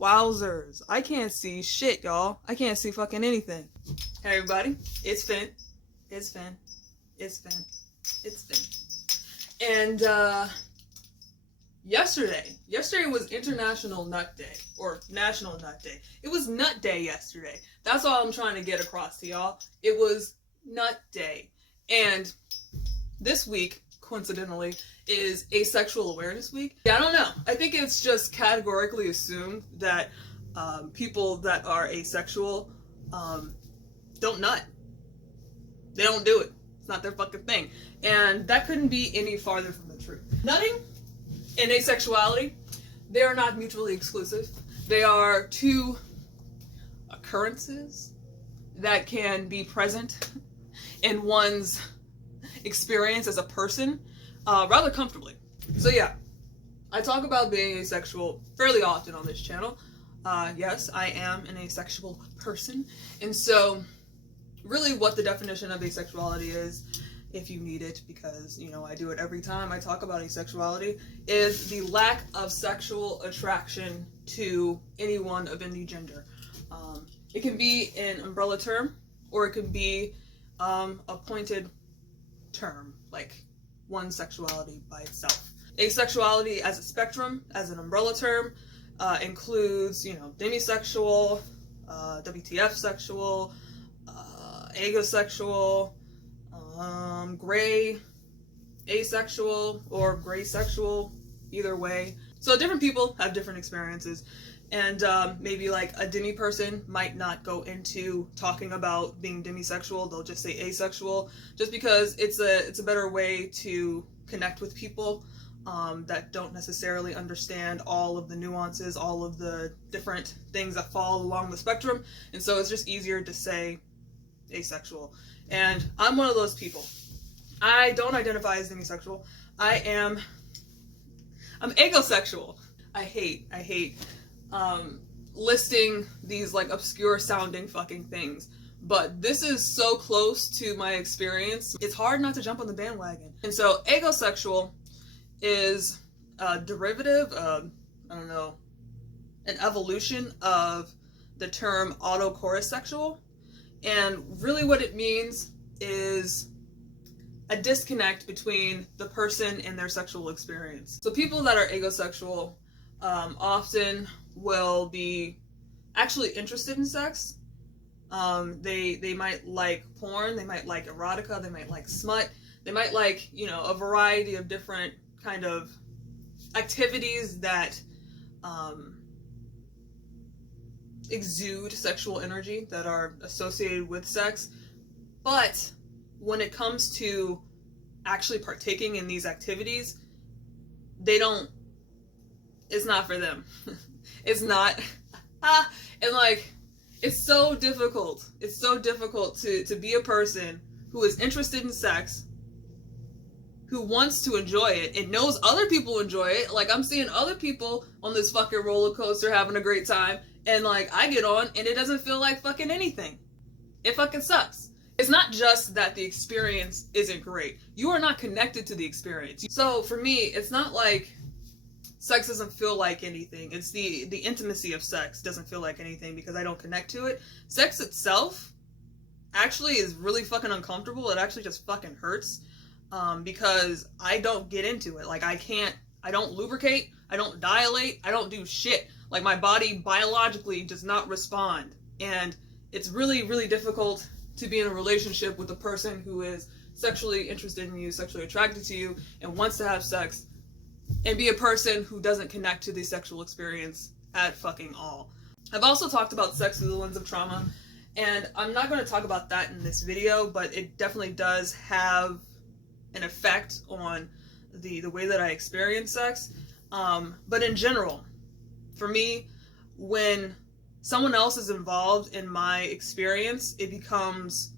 Wowzers. I can't see shit, y'all. I can't see fucking anything. Hey everybody, it's Finn. It's Finn. It's Finn. It's Finn. And yesterday was International Nut Day, or National Nut Day. It was Nut Day yesterday. That's all I'm trying to get across to y'all. It was Nut Day. And this week, coincidentally, is Asexual Awareness Week. Yeah, I don't know. I think it's just categorically assumed that people that are asexual don't nut. They don't do it. It's not their fucking thing. And that couldn't be any farther from the truth. Nutting and asexuality, they are not mutually exclusive. They are two occurrences that can be present in one's experience as a person rather comfortably. So yeah, I talk about being asexual fairly often on this channel. Yes, I am an asexual person, and so really what the definition of asexuality is, if you need it, because you know I do it every time I talk about asexuality, is the lack of sexual attraction to anyone of any gender. It can be an umbrella term, or it can be a pointed term, like one sexuality by itself. Asexuality as a spectrum, as an umbrella term, includes, you know, demisexual, WTF sexual, aego sexual, gray asexual, or gray sexual, either way. So different people have different experiences, and maybe like a demi person might not go into talking about being demisexual. They'll just say asexual, just because it's a better way to connect with people that don't necessarily understand all of the nuances, all of the different things that fall along the spectrum, and so it's just easier to say asexual. And I'm one of those people. I don't identify as demisexual. I'm agosexual. I hate listing these like obscure sounding fucking things, but this is so close to my experience, it's hard not to jump on the bandwagon. And so agosexual is a derivative, I don't know, an evolution of the term autochorissesxual, and really what it means is a disconnect between the person and their sexual experience. So people that are agosexual often will be actually interested in sex. They might like porn, they might like erotica, they might like smut, they might like, you know, a variety of different kind of activities that exude sexual energy, that are associated with sex. But when it comes to actually partaking in these activities, it's not for them. It's not. And like, it's so difficult. It's so difficult to be a person who is interested in sex, who wants to enjoy it, and knows other people enjoy it. Like, I'm seeing other people on this fucking roller coaster having a great time, and like, I get on and it doesn't feel like fucking anything. It fucking sucks. It's not just that the experience isn't great. You are not connected to the experience. So for me, it's not like sex doesn't feel like anything. It's the intimacy of sex doesn't feel like anything because I don't connect to it. Sex itself actually is really fucking uncomfortable. It actually just fucking hurts because I don't get into it. Like, I don't lubricate, I don't dilate, I don't do shit. Like, my body biologically does not respond. And it's really, really difficult to be in a relationship with a person who is sexually interested in you, sexually attracted to you, and wants to have sex, and be a person who doesn't connect to the sexual experience at fucking all. I've also talked about sex through the lens of trauma, and I'm not going to talk about that in this video, but it definitely does have an effect on the way that I experience sex. But in general, for me, when someone else is involved in my experience, it becomes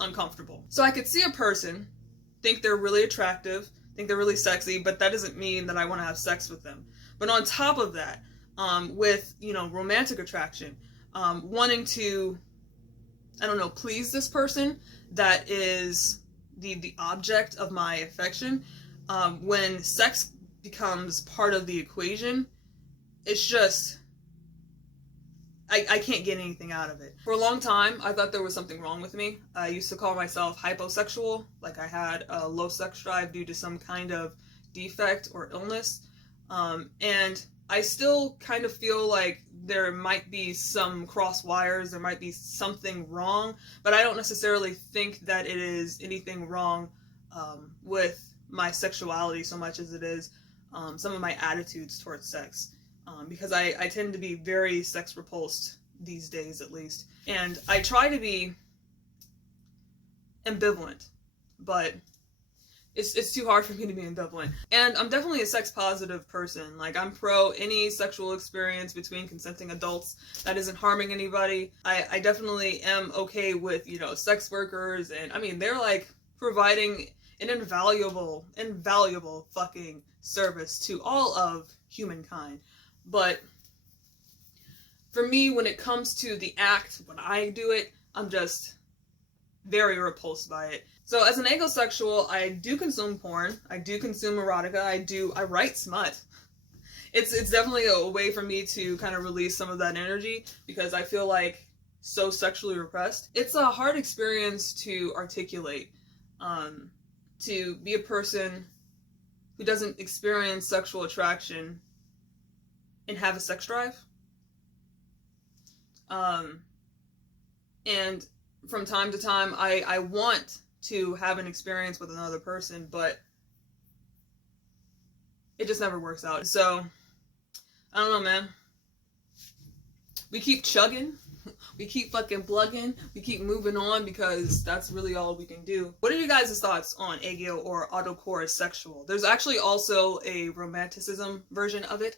uncomfortable. So I could see a person, think they're really attractive, think they're really sexy, but that doesn't mean that I want to have sex with them. But on top of that, with, you know, romantic attraction, wanting to, I don't know, please this person that is the object of my affection, when sex becomes part of the equation, it's just I can't get anything out of it. For a long time, I thought there was something wrong with me. I used to call myself hyposexual, like I had a low sex drive due to some kind of defect or illness. And I still kind of feel like there might be some cross wires, there might be something wrong, but I don't necessarily think that it is anything wrong with my sexuality so much as it is some of my attitudes towards sex. Because I tend to be very sex repulsed these days, at least. And I try to be ambivalent, but it's too hard for me to be ambivalent. And I'm definitely a sex positive person. Like, I'm pro any sexual experience between consenting adults that isn't harming anybody. I definitely am okay with, you know, sex workers, and I mean, they're like providing an invaluable fucking service to all of humankind. But for me, when it comes to the act, when I do it, I'm just very repulsed by it. So as an agosexual, I do consume porn, I do consume erotica, I write smut. It's definitely a way for me to kind of release some of that energy because I feel like so sexually repressed. It's a hard experience to articulate, to be a person who doesn't experience sexual attraction and have a sex drive. And from time to time, I want to have an experience with another person, but it just never works out. So, I don't know, man. We keep chugging. We keep fucking plugging. We keep moving on because that's really all we can do. What are you guys' thoughts on aego or autochorissesxual? There's actually also a romanticism version of it.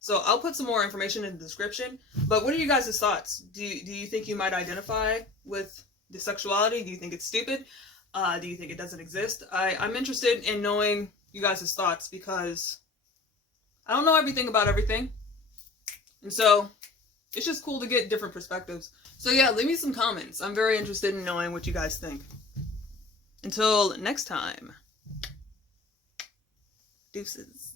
So I'll put some more information in the description. But what are you guys' thoughts? Do you think you might identify with the sexuality? Do you think it's stupid? Do you think it doesn't exist? I'm interested in knowing you guys' thoughts because I don't know everything about everything. And so it's just cool to get different perspectives. So yeah, leave me some comments. I'm very interested in knowing what you guys think. Until next time. Deuces.